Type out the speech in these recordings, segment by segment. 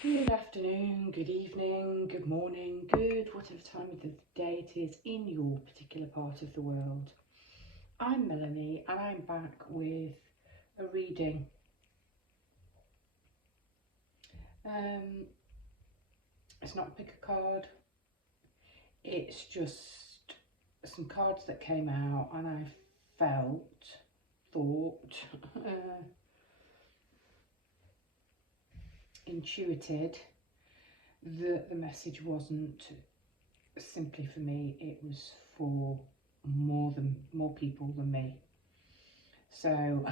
Good afternoon, good evening, good morning, good whatever time of the day it is in your particular part of the world. I'm Melanie and I'm back with a reading. It's not a pick a card, it's just some cards that came out and I thought, intuited that the message wasn't simply for me, it was for more people than me. So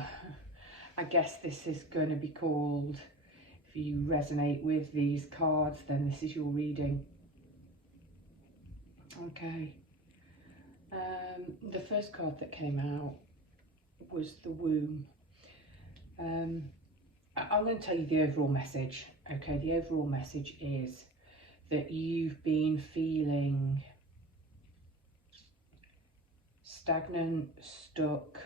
I guess this is going to be called, if you resonate with these cards, then this is your reading. Okay. The first card that came out was the womb. I'm going to tell you the overall message. Okay, the overall message is that you've been feeling stagnant, stuck,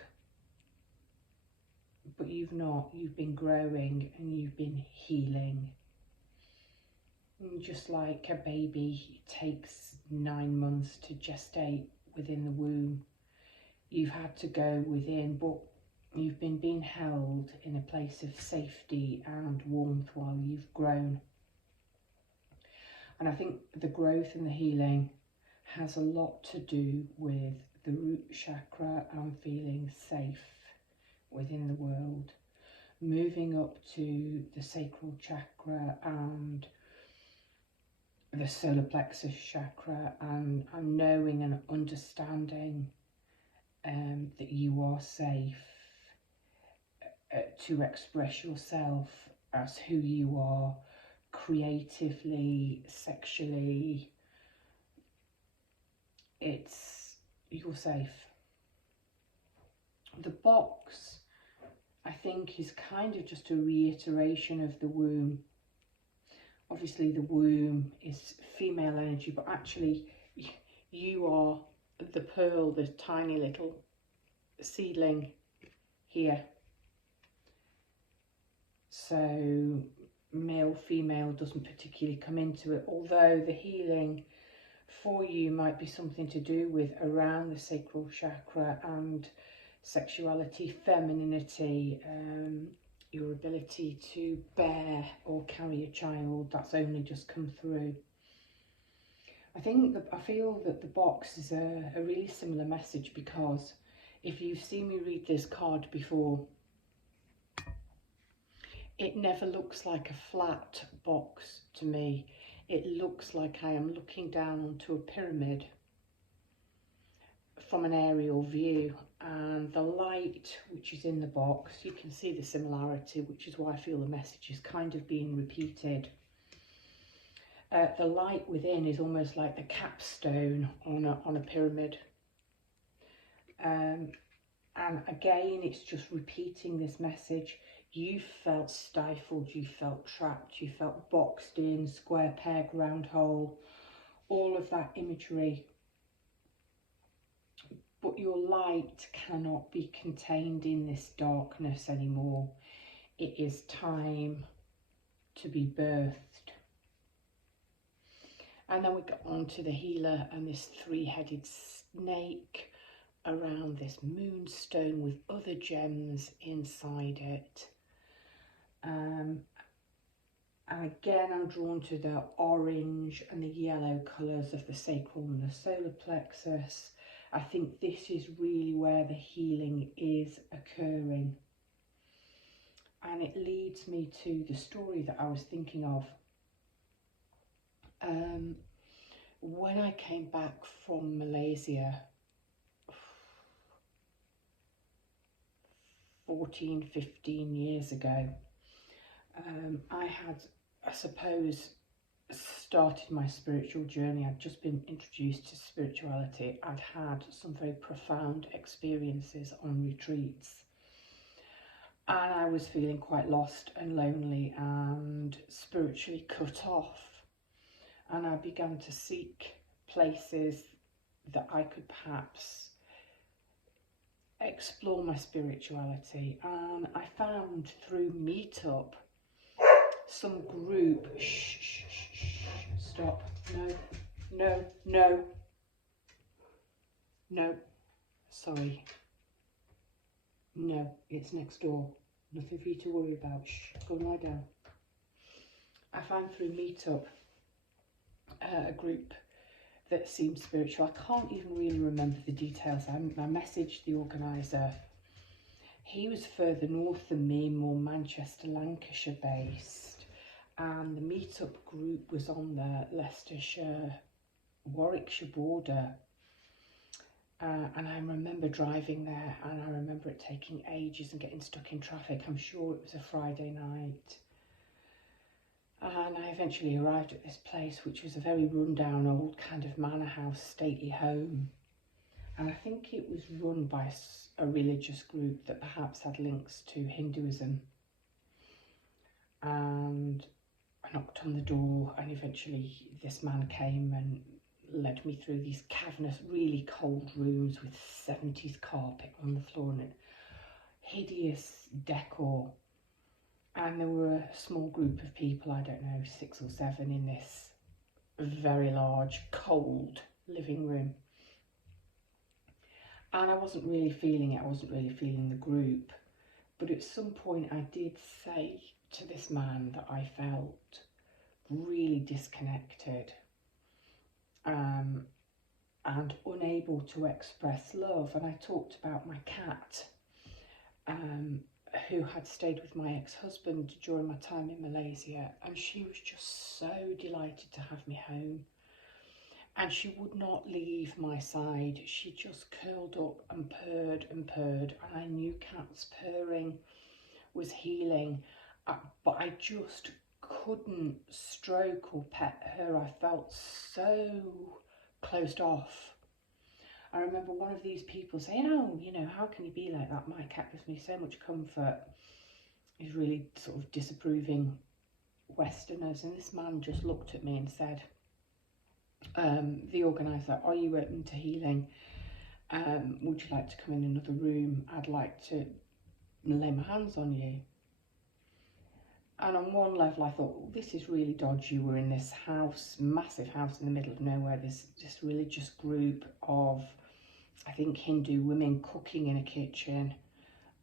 but you've not. You've been growing and you've been healing. And just like a baby takes 9 months to gestate within the womb, you've had to go within, but you've been being held in a place of safety and warmth while you've grown. And I think the growth and the healing has a lot to do with the root chakra and feeling safe within the world, moving up to the sacral chakra and the solar plexus chakra, and knowing and understanding that you are safe to express yourself as who you are, creatively, sexually. You're safe. The box, I think, is kind of just a reiteration of the womb. Obviously the womb is female energy, but actually you are the pearl, the tiny little seedling here. So male, female doesn't particularly come into it, although the healing for you might be something to do with around the sacral chakra and sexuality, femininity, your ability to bear or carry a child that's only just come through. I feel that the box is a really similar message, because if you've seen me read this card before, it never looks like a flat box to me. It looks like I am looking down onto a pyramid from an aerial view, and the light which is in the box, you can see the similarity, which is why I feel the message is kind of being repeated. The light within is almost like the capstone on a pyramid. And again, it's just repeating this message. You felt stifled, you felt trapped, you felt boxed in, square peg, round hole, all of that imagery. But your light cannot be contained in this darkness anymore. It is time to be birthed. And then we get on to the healer and this three-headed snake around this moonstone with other gems inside it. And again, I'm drawn to the orange and the yellow colours of the sacral and the solar plexus. I think this is really where the healing is occurring. And it leads me to the story that I was thinking of. When I came back from Malaysia 14, 15 years ago, I had, I suppose, started my spiritual journey. I'd just been introduced to spirituality. I'd had some very profound experiences on retreats, and I was feeling quite lost and lonely and spiritually cut off. And I began to seek places that I could perhaps explore my spirituality. And I found through Meetup some group. Shh, shh, shh, shh. Stop. No, no, no, no. Sorry. No, it's next door. Nothing for you to worry about. Shh, go and lie down. I found through Meetup a group that seemed spiritual. I can't even really remember the details. I messaged the organiser. He was further north than me, more Manchester, Lancashire based. And the Meetup group was on the Leicestershire, Warwickshire border. And I remember driving there, and I remember it taking ages and getting stuck in traffic. I'm sure it was a Friday night. And I eventually arrived at this place, which was a very rundown old kind of manor house, stately home. And I think it was run by a religious group that perhaps had links to Hinduism. And I knocked on the door, and eventually this man came and led me through these cavernous, really cold rooms with 70s carpet on the floor and hideous decor. And there were a small group of people, I don't know, 6 or 7 in this very large, cold living room. And I wasn't really feeling it, I wasn't really feeling the group. But at some point I did say to this man that I felt really disconnected and unable to express love. And I talked about my cat, who had stayed with my ex-husband during my time in Malaysia, and she was just so delighted to have me home. And she would not leave my side. She just curled up and purred, and I knew cats purring was healing, but I just couldn't stroke or pet her. I felt so closed off. I remember one of these people saying, oh, you know, how can you be like that? My cat gives me so much comfort. He's really sort of disapproving Westerners. And this man just looked at me and said, the organiser, are you open to healing? Would you like to come in another room? I'd like to lay my hands on you. And on one level I thought, oh, this is really dodgy. We're in this house, massive house in the middle of nowhere, this religious group of, I think, Hindu women cooking in a kitchen.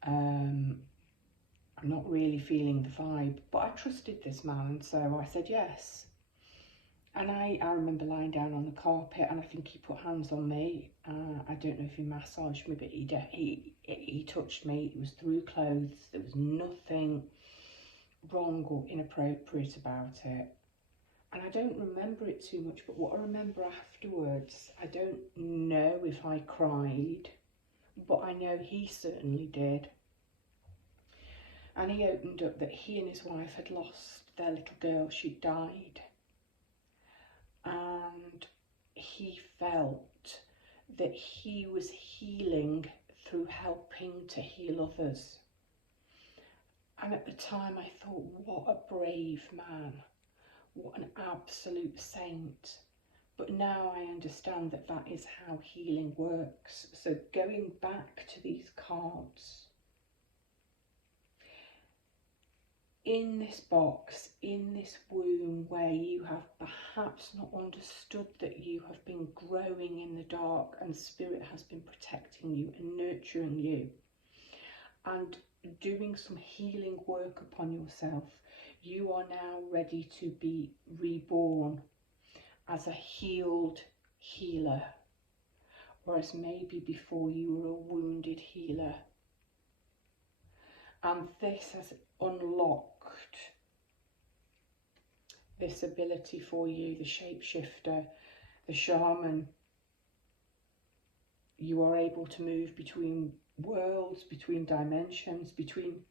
I'm not really feeling the vibe, but I trusted this man, and so I said yes. And I remember lying down on the carpet, and I think he put hands on me. I don't know if he massaged me, but he touched me. It was through clothes. There was nothing wrong or inappropriate about it. And I don't remember it too much, but what I remember afterwards, I don't know if I cried, but I know he certainly did. And he opened up that he and his wife had lost their little girl. She died. And he felt that he was healing through helping to heal others. And at the time I thought, what a brave man, what an absolute saint. But now I understand that that is how healing works. So going back to these cards, in this box, in this womb where you have perhaps not understood that you have been growing in the dark and spirit has been protecting you and nurturing you and doing some healing work upon yourself, you are now ready to be reborn as a healed healer, whereas maybe before you were a wounded healer. And this has unlocked this ability for you, the shapeshifter, the shaman. You are able to move between worlds, between dimensions, between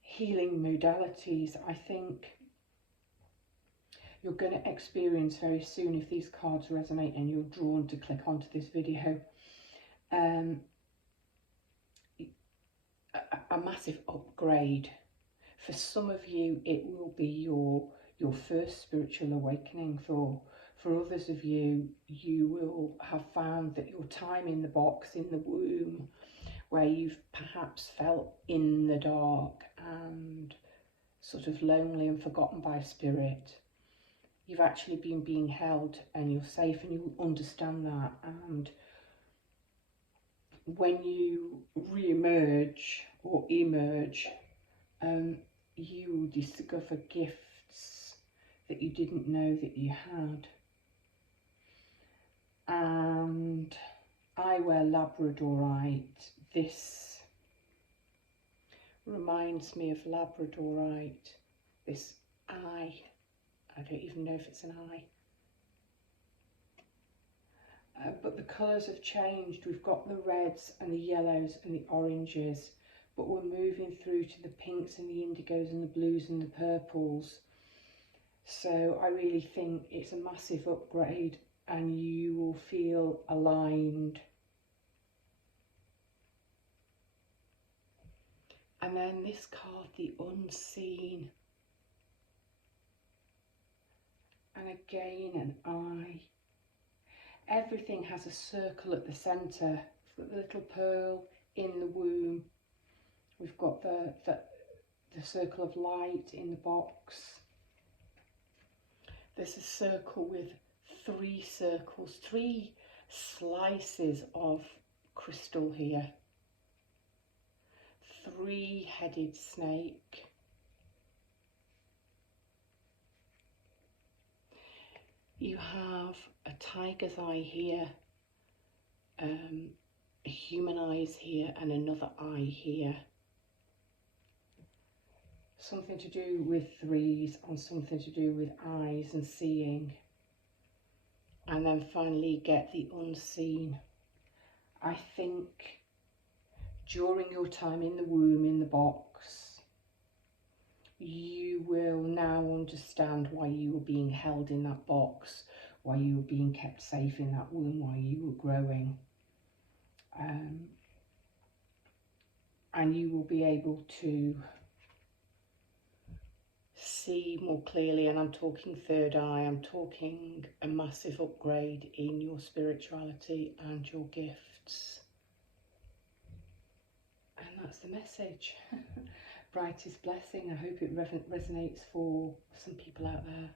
healing modalities. I think you're going to experience very soon, if these cards resonate and you're drawn to click onto this video, a massive upgrade. For some of you, it will be your first spiritual awakening. For others of you, you will have found that your time in the box, in the womb, where you've perhaps felt in the dark and sort of lonely and forgotten by Spirit. You've actually been being held and you're safe, and you understand that. And when you re-emerge or emerge, you will discover gifts that you didn't know that you had. And I wear Labradorite. This reminds me of Labradorite. This eye. I don't even know if it's an eye. But the colours have changed. We've got the reds and the yellows and the oranges, but we're moving through to the pinks and the indigos and the blues and the purples. So I really think it's a massive upgrade, and you will feel aligned. And then this card, the Unseen. And again, an eye. Everything has a circle at the centre. We've got the little pearl in the womb. We've got the circle of light in the box. There's a circle with 3 circles, 3 slices of crystal here. 3-headed snake. You have a tiger's eye here, a human eyes here, and another eye here. Something to do with 3s and something to do with eyes and seeing. And then finally get the Unseen. I think during your time in the womb, in the box, you will now understand why you were being held in that box, why you were being kept safe in that womb, why you were growing. And you will be able to see more clearly, and I'm talking third eye, I'm talking a massive upgrade in your spirituality and your gifts. And that's the message. Brightest blessing. I hope it resonates for some people out there.